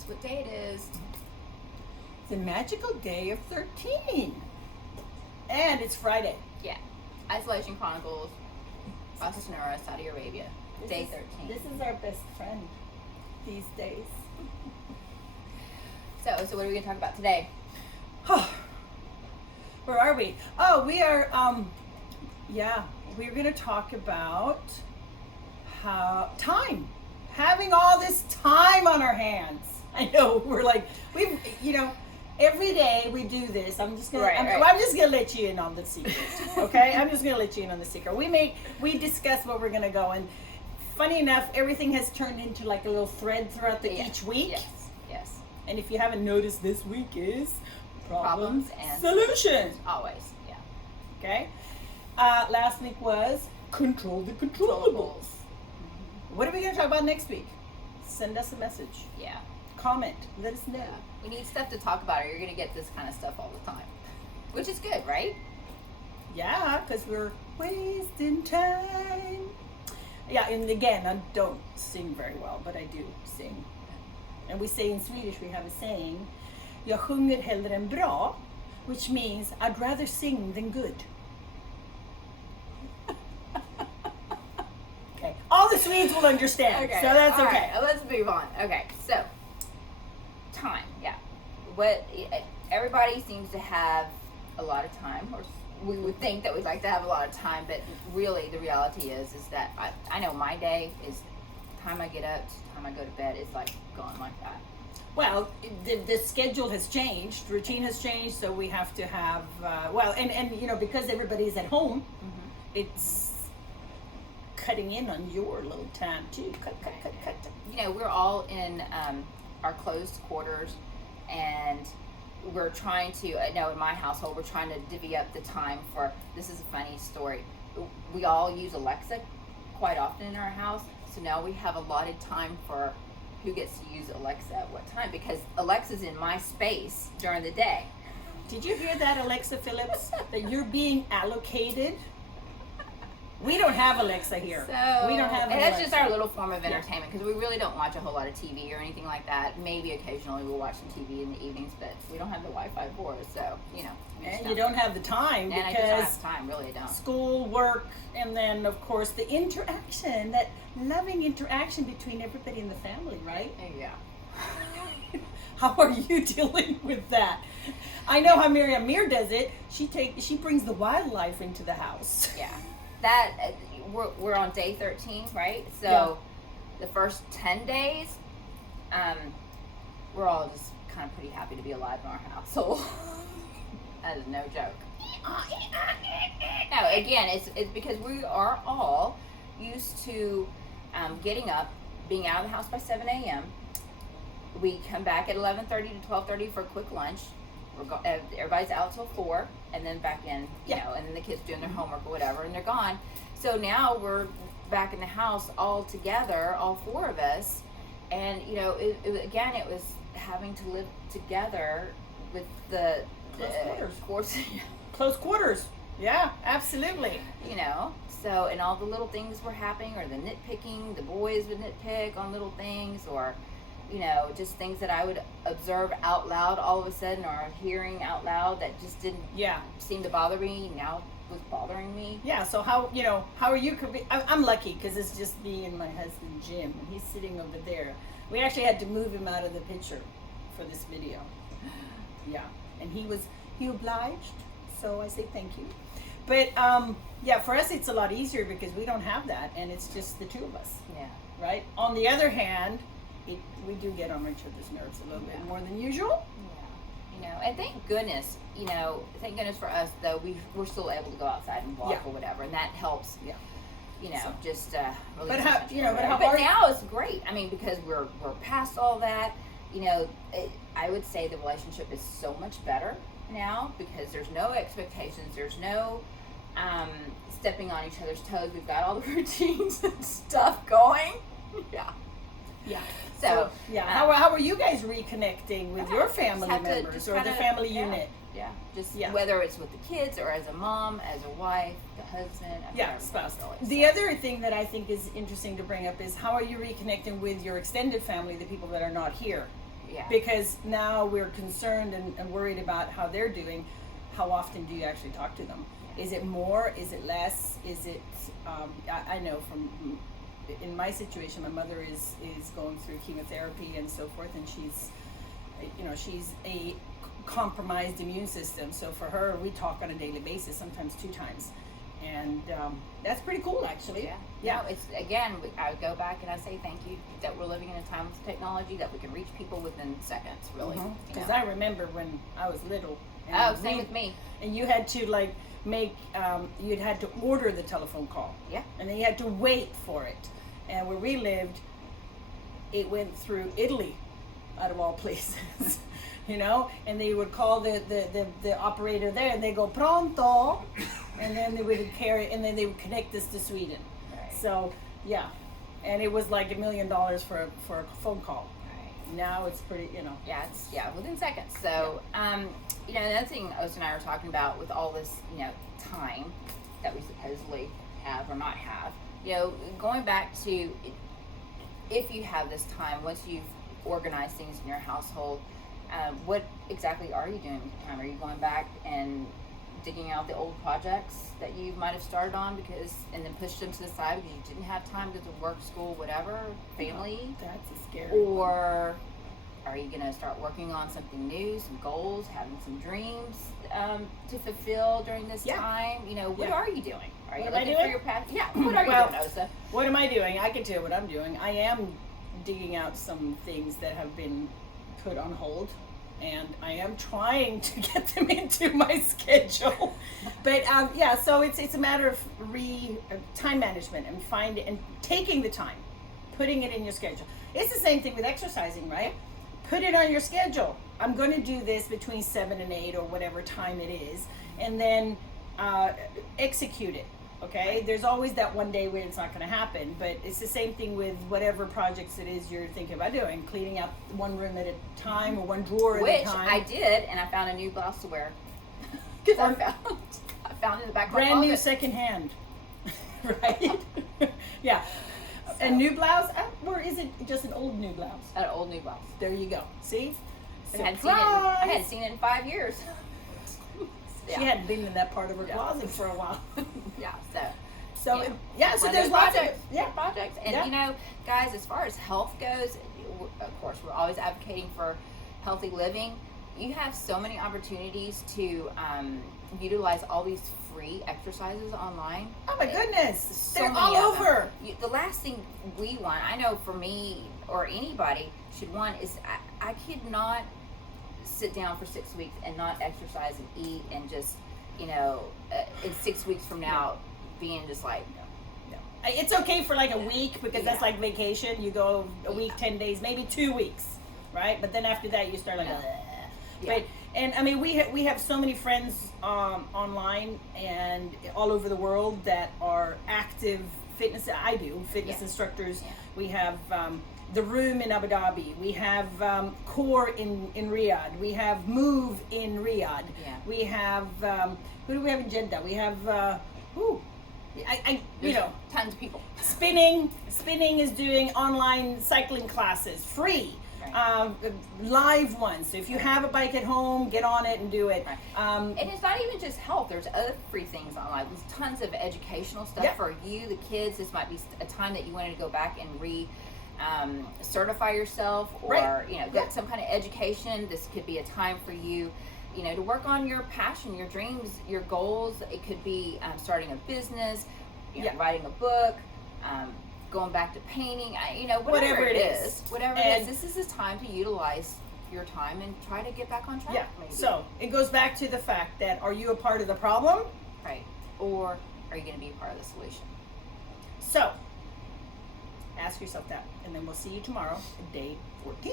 Guess what day it is? The magical day of 13. And it's Friday. Yeah. Isolation Chronicles, Sonora, Saudi Arabia. Day 13. This is our best friend these days. So what are we going to talk about today? Where are we? Oh, we are, we're going to talk about time. Having all this time on our hands. I know, we're like, every day we do this. I'm just gonna let you in on the secret. Okay? I'm just gonna let you in on the secret. We discuss where we're gonna go, and funny enough, everything has turned into like a little thread throughout each week. Yes. And if you haven't noticed, this week is problems and solutions. Always, yeah. Okay? Last week was control the controllables. What are we gonna talk about next week? Send us a message. Yeah. Comment. Let us know. Yeah. We need stuff to talk about, or you're going to get this kind of stuff all the time. Which is good, right? Yeah, because we're wasting time. Yeah, and again, I don't sing very well, but I do sing. And we say in Swedish, we have a saying, jag sjunger hellre än bra, which means I'd rather sing than good. Okay, all the Swedes will understand, so that's all okay. Right, let's move on. Okay, so time, yeah. Everybody seems to have a lot of time, or we would think that we'd like to have a lot of time, but really the reality is that I know my day is time I get up to time I go to bed is like gone like that. Well, the schedule has changed, routine has changed, so we have to have and because everybody's at home, it's cutting in on your little time too. Cut. We're all in our closed quarters, and we're trying to, I know in my household, we're trying to divvy up the time for, this is a funny story. We all use Alexa quite often in our house, so now we have allotted time for who gets to use Alexa at what time, because Alexa's in my space during the day. Did you hear that, Alexa Phillips? That you're being allocated? We don't have Alexa here. We don't have. And that's just our little form of entertainment, because we really don't watch a whole lot of TV or anything like that. Maybe occasionally we'll watch some TV in the evenings, but we don't have the Wi-Fi for it, so And you don't have the time and because I don't have time. Really, I don't. School, work, and then of course the interaction, that loving interaction between everybody in the family, right? Yeah. How are you dealing with that? I know how Miriam Mir does it. She brings the wildlife into the house. Yeah. That we're on day 13, right? So the first 10 days, we're all just kind of pretty happy to be alive in our household. That is no joke. No, again, it's because we are all used to getting up, being out of the house by 7 a.m. We come back at 11:30 to 12:30 for a quick lunch. Everybody's out till 4, and then back in, and then the kids doing their homework or whatever, and they're gone. So now we're back in the house all together, all 4 of us, and it was having to live together with the close quarters. Yeah, absolutely. So and all the little things were happening, or the nitpicking. The boys would nitpick on little things, or just things that I would observe out loud all of a sudden, or hearing out loud that just didn't seem to bother me, now was bothering me. Yeah, so how are you? I'm lucky because it's just me and my husband Jim, and he's sitting over there. We actually had to move him out of the picture for this video. Yeah, and he obliged, so I say thank you. But for us it's a lot easier because we don't have that, and it's just the 2 of us. Yeah. Right? On the other hand, we do get on each other's nerves a little bit more than usual. Yeah. And thank goodness for us though, we're still able to go outside and walk or whatever, and that helps. Yeah. Just really. But but now it's great. I mean, because we're past all that. I would say the relationship is so much better now because there's no expectations. There's no stepping on each other's toes. We've got all the routines and stuff going. Yeah. Yeah. So how are you guys reconnecting with your family members or the family unit? Yeah. Just whether it's with the kids or as a mom, as a wife, the husband. Spouse. The other thing that I think is interesting to bring up is how are you reconnecting with your extended family, the people that are not here? Yeah. Because now we're concerned and worried about how they're doing. How often do you actually talk to them? Is it more? Is it less? Is it? I know from in my situation, my mother is going through chemotherapy and so forth, and she's a compromised immune system. So for her, we talk on a daily basis, sometimes 2 times, and that's pretty cool, actually. Yeah. No, it's again. I would go back and I say thank you that we're living in a time with technology that we can reach people within seconds. Really, Because I remember when I was little. And same with me. And you had to like make. You'd had to order the telephone call. Yeah. And then you had to wait for it. And where we lived, it went through Italy, out of all places. And they would call the operator there, and they go pronto, and then they would connect us to Sweden. Right. So yeah, and it was like $1 million for a phone call. Right. Now it's pretty, Yeah, it's within seconds. So another thing Osa and I were talking about with all this time that we supposedly have or not have. Going back to if you have this time, once you've organized things in your household, what exactly are you doing with your time? Are you going back and digging out the old projects that you might have started on and then pushed them to the side because you didn't have time because of work, school, whatever, family? That's a scary Or are you going to start working on something new, some goals, having some dreams to fulfill during this time? What are you doing? Are you looking for your path? Yeah, what are you doing, Osa? What am I doing? I can tell you what I'm doing. I am digging out some things that have been put on hold, and I am trying to get them into my schedule. But so it's a matter of time management and taking the time, putting it in your schedule. It's the same thing with exercising, right? Put it on your schedule. I'm going to do this between 7 and 8 or whatever time it is, and then execute it. Okay, there's always that one day where it's not going to happen, but it's the same thing with whatever projects it is you're thinking about doing, cleaning out one room at a time or one drawer at a time. Which I did, and I found a new blouse to wear. Because I found it in the back of my brand new closet. secondhand, right? Yeah. A new blouse, or is it just an old new blouse? An old new blouse. There you go. See? I hadn't seen it in 5 years. She hadn't been in that part of her closet for a while. So there's lots of projects. And guys, as far as health goes, of course, we're always advocating for healthy living. You have so many opportunities to utilize all these free exercises online. Oh my goodness, they're many all of them. over. The last thing we want, I know for me or anybody should want, is I could not sit down for 6 weeks and not exercise and eat and just in 6 weeks from now being just like it's okay for like a week because that's like vacation. You go a week, 10 days, maybe 2 weeks, right? But then after that you start like But and I mean we have so many friends online and all over the world that are active fitness instructors. We have The Room in Abu Dhabi. We have Core in Riyadh. We have Move in Riyadh. Yeah. We have who do we have in Jeddah? We have tons of people. Spinning is doing online cycling classes, free. Right. Live ones. So if you have a bike at home, get on it and do it. Right. And it's not even just health. There's other free things online. There's tons of educational stuff for you, the kids. This might be a time that you wanted to go back and certify yourself or get some kind of education. This could be a time for you to work on your passion, your dreams, your goals. It could be starting a business, writing a book, going back to painting, whatever it is. This is the time to utilize your time and try to get back on track. Maybe. So it goes back to the fact that, are you a part of the problem? Right. Or are you going to be a part of the solution? So ask yourself that, and then we'll see you tomorrow, day 14.